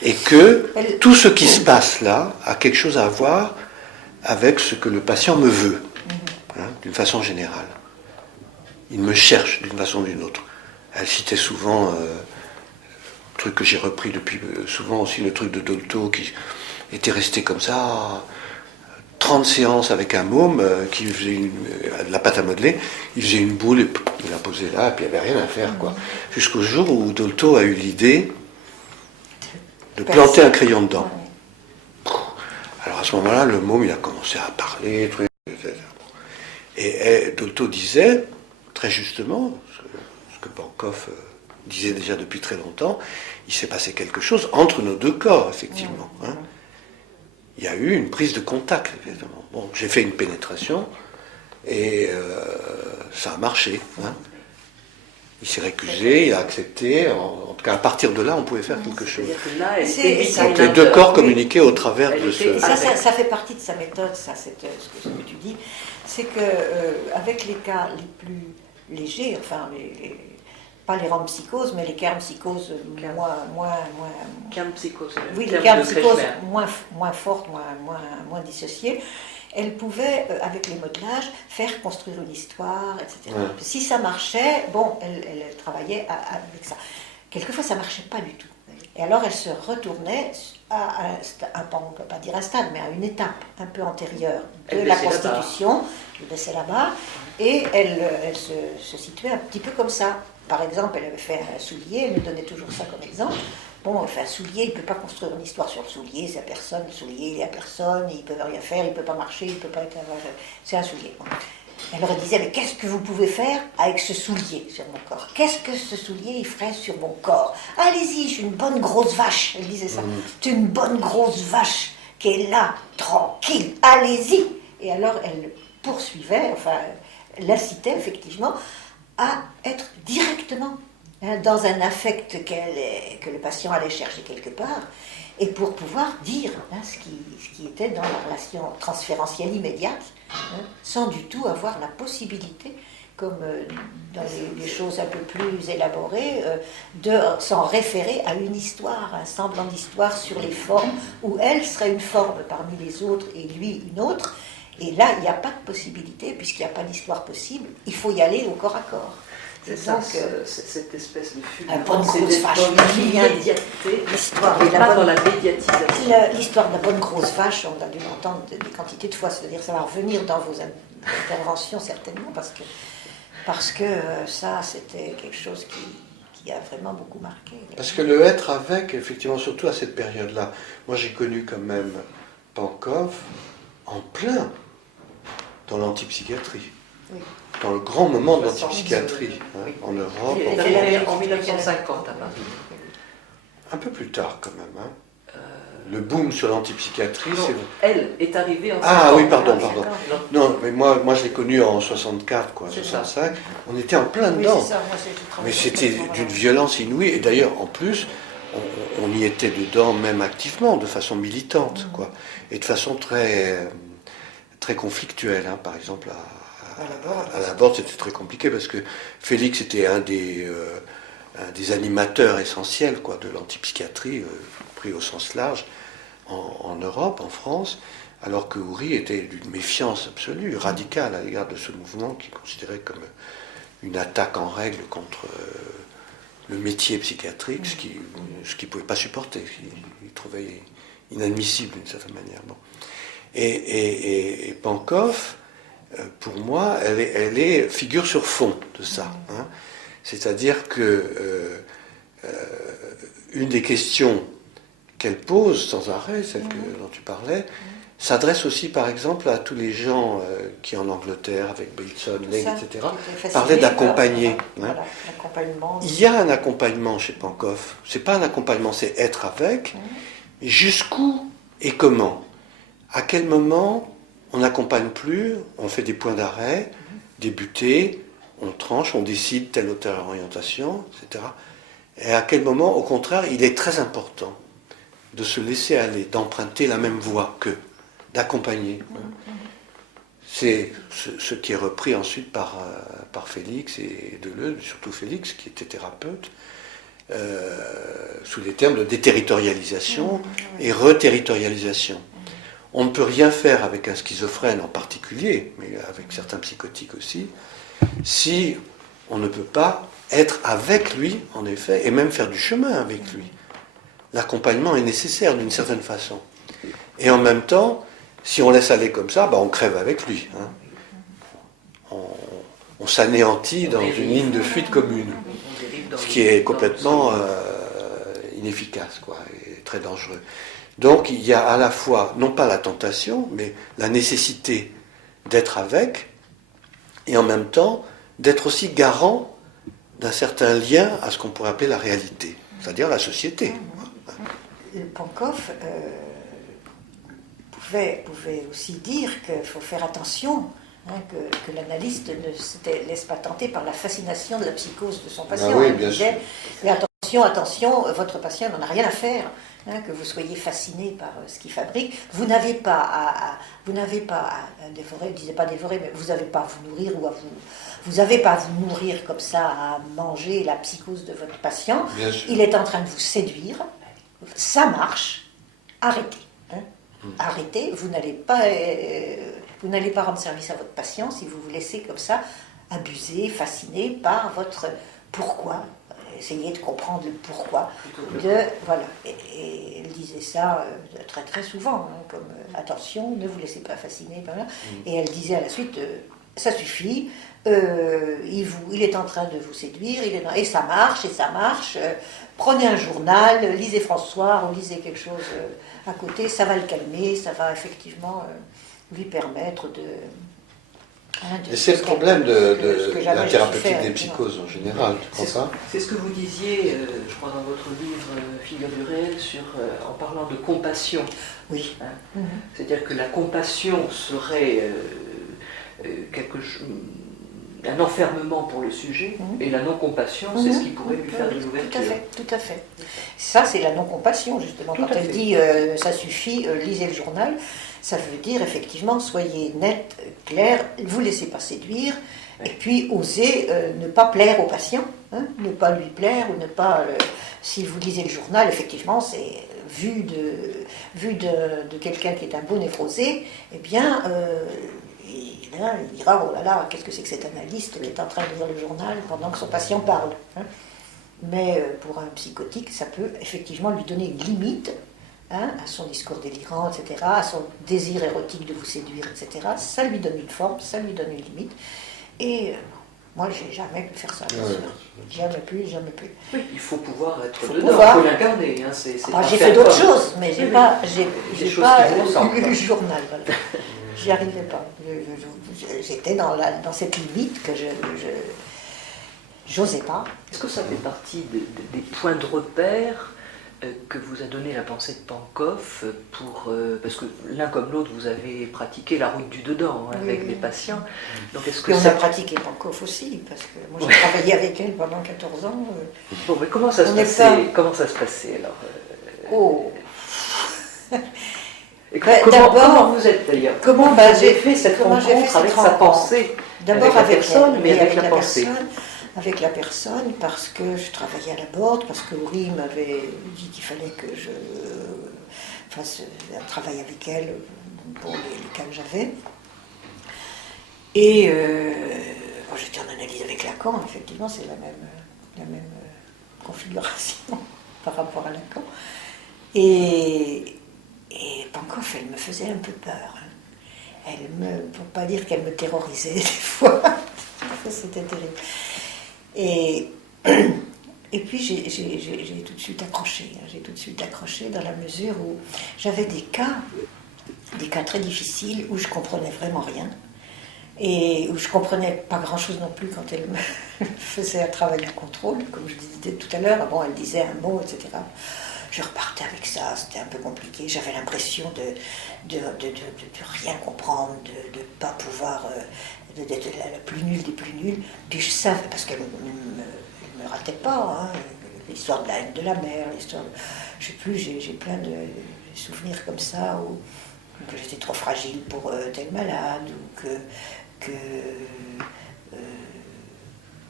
Et que tout ce qui se passe là a quelque chose à voir avec ce que le patient me veut, hein, d'une façon générale. Il me cherche d'une façon ou d'une autre. Elle citait souvent, le truc que j'ai repris depuis souvent aussi, le truc de Dolto, qui était resté comme ça, 30 séances avec un môme qui faisait de la pâte à modeler, il faisait une boule, et il la posait là, et puis il n'y avait rien à faire, quoi. Jusqu'au jour où Dolto a eu l'idée de planter un crayon dedans. Alors à ce moment-là, le môme, il a commencé à parler, etc. Et Dolto disait, très justement, ce que Bankov disait déjà depuis très longtemps, il s'est passé quelque chose entre nos deux corps, effectivement. Hein. Il y a eu une prise de contact, évidemment. Bon, j'ai fait une pénétration, et ça a marché. Hein. Il s'est récusé, il a accepté. En tout cas, à partir de là, on pouvait faire quelque chose. Donc les deux corps communiquaient au travers de ce... Ça fait partie de sa méthode, ça, ce que tu dis. C'est qu'avec les cas les plus légers, enfin, pas les rempsychoses, mais les kermpsychoses moins Kermpsychose. oui, les kermpsychoses moins fortes, moins dissociées, elle pouvait, avec les modelages, faire construire une histoire, etc. Ouais. Si ça marchait, bon, elle travaillait avec ça. Quelquefois, ça ne marchait pas du tout. Et alors, elle se retournait à un pan, on ne peut pas dire un stade, mais à une étape un peu antérieure de la constitution, elle baissait la barre, et elle se situait un petit peu comme ça. Par exemple, elle avait fait un soulier, elle me donnait toujours ça comme exemple. Bon, enfin, un soulier, il ne peut pas construire une histoire sur le soulier, c'est à personne, le soulier, il est à personne, il ne peut rien faire, il ne peut pas marcher, il ne peut pas être... C'est un soulier. Elle leur disait, mais qu'est-ce que vous pouvez faire avec ce soulier sur mon corps? Qu'est-ce que ce soulier, il ferait sur mon corps? Allez-y, je suis une bonne grosse vache, elle disait ça. C'est une bonne grosse vache qui est là, tranquille, allez-y. Et alors, elle poursuivait, enfin, l'incitait effectivement à être directement dans un affect que le patient allait chercher quelque part, et pour pouvoir dire ce qui était dans la relation transférentielle immédiate, sans du tout avoir la possibilité, comme dans les choses un peu plus élaborées, de s'en référer à une histoire, un semblant d'histoire sur les formes, où elle serait une forme parmi les autres et lui une autre. Et là, il n'y a pas de possibilité, puisqu'il n'y a pas d'histoire possible, il faut y aller au corps à corps. C'est ça, cette espèce de fulgurance et d'immédiateté, l'histoire et pas dans la médiatisation. L'histoire de la bonne grosse vache, on a dû l'entendre des quantités de fois, c'est-à-dire ça va revenir dans vos interventions certainement, parce que ça, c'était quelque chose qui a vraiment beaucoup marqué. Parce que le être avec, effectivement, surtout à cette période-là, moi j'ai connu quand même Pankov en plein dans l'antipsychiatrie. Oui. Dans le grand moment de l'antipsychiatrie, en Europe. Il est arrivé en 1950 à Paris. Un peu plus tard quand même. Le boom sur l'antipsychiatrie, c'est... Elle est arrivée en 50. Ah oui, pardon. Non, mais moi je l'ai connue en 64, quoi, 65. On était en plein dedans. Oui, c'est ça. Mais c'était d'une violence inouïe. Et d'ailleurs, en plus, on y était dedans même activement, de façon militante, quoi. Et de façon très, très conflictuelle, hein. Par exemple, à la Borde, c'était très compliqué parce que Félix était un des animateurs essentiels, quoi, de l'antipsychiatrie, pris au sens large, en Europe, en France, alors que Houry était d'une méfiance absolue, radicale à l'égard de ce mouvement qu'il considérait comme une attaque en règle contre le métier psychiatrique, ce qu'il ne pouvait pas supporter, ce qu'il trouvait inadmissible d'une certaine manière. Bon. Et Pankow, pour moi, elle est figure sur fond de ça. Hein. C'est-à-dire que une des questions qu'elle pose sans arrêt, celle dont tu parlais, s'adresse aussi par exemple à tous les gens qui en Angleterre, avec Bateson, Lane, etc., parlaient d'accompagner. Voilà, l'accompagnement. Il y a un accompagnement chez Pankow. C'est pas un accompagnement, c'est être avec. Jusqu'où et comment? À quel moment on n'accompagne plus, on fait des points d'arrêt, des butées, on tranche, on décide telle ou telle orientation, etc. Et à quel moment, au contraire, il est très important de se laisser aller, d'emprunter la même voie qu'eux, d'accompagner. C'est ce qui est repris ensuite par Félix et Deleuze, surtout Félix, qui était thérapeute, sous les termes de déterritorialisation et reterritorialisation. On ne peut rien faire avec un schizophrène en particulier, mais avec certains psychotiques aussi, si on ne peut pas être avec lui, en effet, et même faire du chemin avec lui. L'accompagnement est nécessaire d'une certaine façon. Et en même temps, si on laisse aller comme ça, on crève avec lui. Hein. On s'anéantit dans une ligne de fuite commune, ce qui est complètement inefficace, quoi, et très dangereux. Donc il y a à la fois, non pas la tentation, mais la nécessité d'être avec, et en même temps d'être aussi garant d'un certain lien à ce qu'on pourrait appeler la réalité, c'est-à-dire la société. Pankow pouvait aussi dire qu'il faut faire attention, que l'analyste ne se laisse pas tenter par la fascination de la psychose de son patient. Ah oui, bien sûr. Mais attention, votre patient n'en a rien à faire. Que vous soyez fasciné par ce qu'il fabrique, vous n'avez pas à dévorer, ne disais pas dévorer, mais vous n'avez pas à vous nourrir vous n'avez pas à vous nourrir comme ça, à manger la psychose de votre patient. Il est en train de vous séduire, ça marche, arrêtez. Arrêtez, vous n'allez pas rendre service à votre patient si vous vous laissez comme ça abuser, fasciner par votre pourquoi. Essayez de comprendre le pourquoi. Voilà. Et elle disait ça très très souvent, comme attention, ne vous laissez pas fasciner. Par et elle disait à la suite, ça suffit, il est en train de vous séduire, et ça marche, prenez un journal, lisez François, ou lisez quelque chose à côté, ça va le calmer, ça va effectivement lui permettre de... Et c'est le problème de la thérapeutique des psychoses en général, tu crois pas? C'est ce que vous disiez, je crois, dans votre livre Figure du réel, en parlant de compassion. Oui. C'est-à-dire que la compassion serait un enfermement pour le sujet, et la non-compassion, c'est ce qui pourrait lui faire de l'ouverture. Tout à fait. Ça, c'est la non-compassion, justement. Quand elle dit ça suffit, lisez le journal, ça veut dire effectivement, soyez net, clair, ne vous laissez pas séduire, et puis osez ne pas plaire au patient, ne pas lui plaire, ou ne pas... si vous lisez le journal, effectivement, c'est vu de quelqu'un qui est un beau névrosé, eh bien... il dira, oh là là, qu'est-ce que c'est que cet analyste qui est en train de lire le journal pendant que son patient parle. Mais pour un psychotique, ça peut effectivement lui donner une limite à son discours délirant, etc., à son désir érotique de vous séduire, etc. Ça lui donne une forme, ça lui donne une limite. Et moi, j'ai jamais pu faire ça, bien sûr. Jamais pu. Oui, il faut pouvoir être dedans, il faut l'incarner. J'ai fait d'autres choses, mais j'ai pas lu le journal. Voilà. J'y arrivais pas. J'étais dans cette limite que je n'osais pas. Est-ce que ça fait partie des points de repère que vous a donné la pensée de Pankow parce que l'un comme l'autre, vous avez pratiqué la route du dedans avec les patients. Donc est-ce que on a pratiqué Pankow aussi, parce que moi j'ai travaillé avec elle pendant 14 ans. Bon, mais comment ça se passait alors Et comment vous êtes d'ailleurs? Comment j'ai fait cette rencontre avec sa pensée? D'abord avec la personne, mais avec la pensée. Avec la personne, parce que je travaillais à la Borde, parce que Houry m'avait dit qu'il fallait que je fasse un travail avec elle pour les cas que j'avais. Et j'étais en analyse avec Lacan, effectivement, c'est la même configuration par rapport à Lacan. Et Pankow, elle me faisait un peu peur. Hein. Pour pas dire qu'elle me terrorisait des fois, c'était terrible. Et puis j'ai tout de suite accroché. J'ai tout de suite accroché dans la mesure où j'avais des cas très difficiles où je comprenais vraiment rien. Et où je comprenais pas grand-chose non plus quand elle me faisait un travail de contrôle, comme je disais tout à l'heure. Bon, elle disait un mot, etc. Je repartais avec ça, c'était un peu compliqué. J'avais l'impression de rien comprendre, de ne pas pouvoir, d'être la plus nulle des plus nulles. Puis je savais, parce qu'elle ne me ratait pas, hein, l'histoire de la haine de la mère, l'histoire de... Je sais plus, j'ai plein de souvenirs comme ça, où que j'étais trop fragile pour tel malade, ou que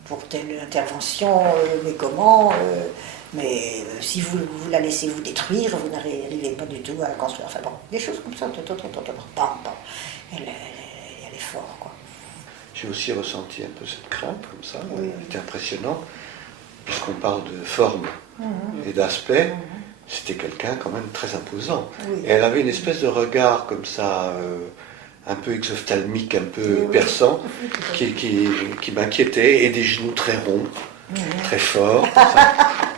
pour telle intervention, mais comment mais si vous la laissez vous détruire, vous n'arrivez pas du tout à la construire. Enfin bon, des choses comme ça, elle est forte, quoi. J'ai aussi ressenti un peu cette crainte, comme ça, Oui. c'était impressionnant, puisqu'on parle de forme et d'aspect, c'était quelqu'un quand même très imposant. Oui. Et elle avait une espèce de regard comme ça, un peu exophthalmique, un peu perçant, qui m'inquiétait, et des genoux très ronds, très forts,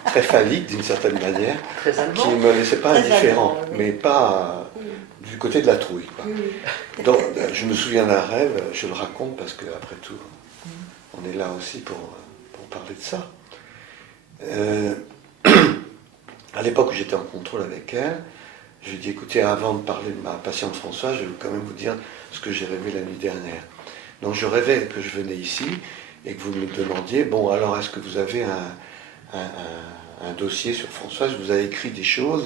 très phalliques d'une certaine manière, Très allemand. qui ne me laissaient pas Très indifférent, allemand, oui. mais pas du côté de la trouille, quoi. Donc, je me souviens d'un rêve, je le raconte parce qu'après tout, on est là aussi pour parler de ça. À l'époque où j'étais en contrôle avec elle, je lui ai dit, écoutez, avant de parler de ma patiente Françoise, je vais quand même vous dire ce que j'ai rêvé la nuit dernière. Donc je rêvais que je venais ici et que vous me demandiez, bon, alors est-ce que vous avez un dossier sur Françoise, vous avez écrit des choses?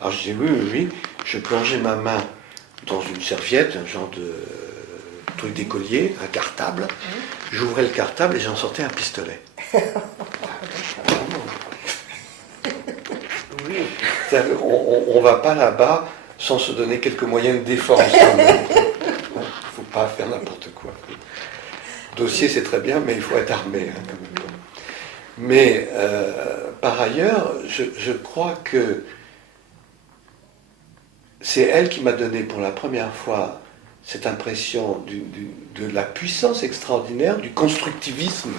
Alors je dis oui, je plongeais ma main dans une serviette, un genre de truc d'écolier, un cartable, j'ouvrais le cartable et j'en sortais un pistolet. Oui. On va pas là-bas sans se donner quelques moyens de défense. Il ne faut pas faire n'importe quoi. Dossier, c'est très bien, mais il faut être armé. Hein, quand même. Mais par ailleurs, je crois que c'est elle qui m'a donné pour la première fois cette impression de la puissance extraordinaire du constructivisme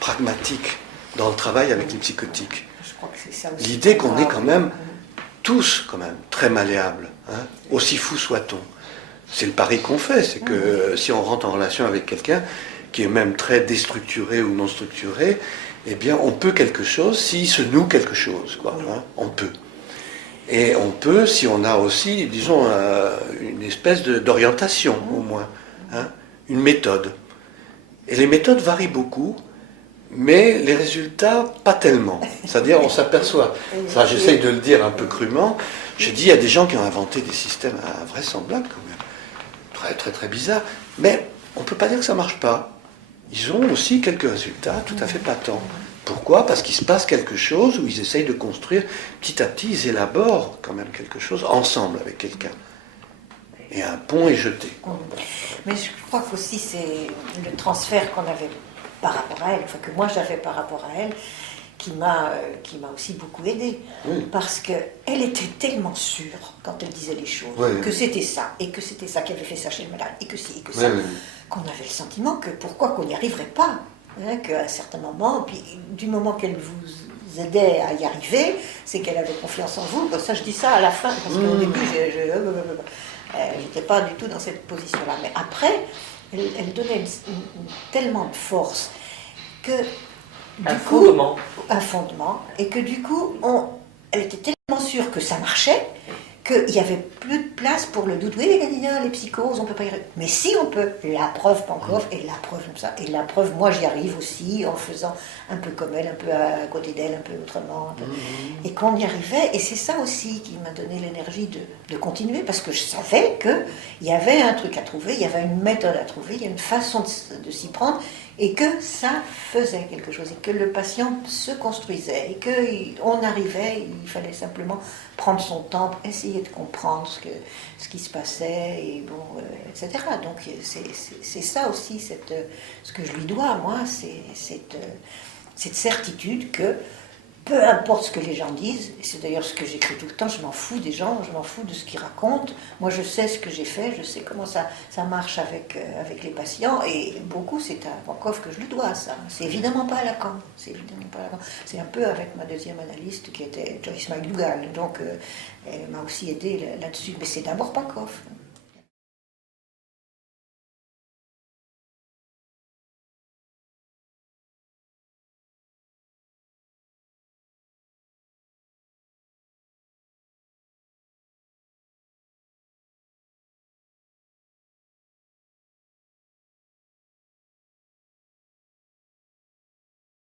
pragmatique dans le travail avec les psychotiques. Je crois que c'est ça aussi. L'idée qu'on est quand même tous quand même très malléables, hein, aussi fous soit-on. C'est le pari qu'on fait, c'est que si on rentre en relation avec quelqu'un qui est même très déstructuré ou non structuré, eh bien on peut quelque chose s'il se noue quelque chose, quoi, hein, on peut. Et on peut si on a aussi, disons, une espèce d'orientation au moins, hein, une méthode. Et les méthodes varient beaucoup, mais les résultats, pas tellement. C'est-à-dire, on s'aperçoit, ça j'essaye de le dire un peu crûment, je dis, il y a des gens qui ont inventé des systèmes invraisemblables quand même, très très très bizarres, mais on ne peut pas dire que ça ne marche pas. Ils ont aussi quelques résultats tout à fait patents. Pourquoi? Parce qu'il se passe quelque chose où ils essayent de construire, petit à petit, ils élaborent quand même quelque chose ensemble avec quelqu'un. Et un pont est jeté. Mais je crois qu'aussi c'est le transfert qu'on avait par rapport à elle, enfin que moi j'avais par rapport à elle, qui m'a aussi beaucoup aidée. Oui. Parce qu'elle était tellement sûre quand elle disait les choses, que c'était ça, et que c'était ça qui avait fait ça chez le malade, et que si, et que ça, qu'on avait le sentiment que pourquoi qu'on n'y arriverait pas, hein, qu'à un certain moment, puis du moment qu'elle vous aidait à y arriver, c'est qu'elle avait confiance en vous. Bon, ça je dis ça à la fin, parce qu'au début j'étais pas du tout dans cette position-là, mais après elle donnait tellement de force que Un fondement, et que du coup elle était tellement sûre que ça marchait qu'il n'y avait plus de place pour le doute. Oui, les psychoses, on ne peut pas y arriver. Mais si on peut, la preuve Pankow, et la preuve comme ça, et la preuve, moi j'y arrive aussi en faisant un peu comme elle, un peu à côté d'elle, un peu autrement, et qu'on y arrivait, et c'est ça aussi qui m'a donné l'énergie de continuer, parce que je savais qu'il y avait un truc à trouver, il y avait une méthode à trouver, il y a une façon de s'y prendre Et que ça faisait quelque chose, et que le patient se construisait, et qu'on arrivait, il fallait simplement prendre son temps, essayer de comprendre ce qui se passait, et bon, etc. Donc c'est ça aussi, ce que je lui dois, moi, c'est cette certitude que peu importe ce que les gens disent, et c'est d'ailleurs ce que j'écris tout le temps, je m'en fous des gens, je m'en fous de ce qu'ils racontent. Moi, je sais ce que j'ai fait, je sais comment ça marche avec les patients, et beaucoup, c'est à Van Gogh que je le dois, ça. C'est évidemment pas à Lacan. C'est évidemment pas à Lacan. C'est un peu avec ma deuxième analyste qui était Joyce McDougall, donc elle m'a aussi aidé là-dessus. Mais c'est d'abord Van Gogh.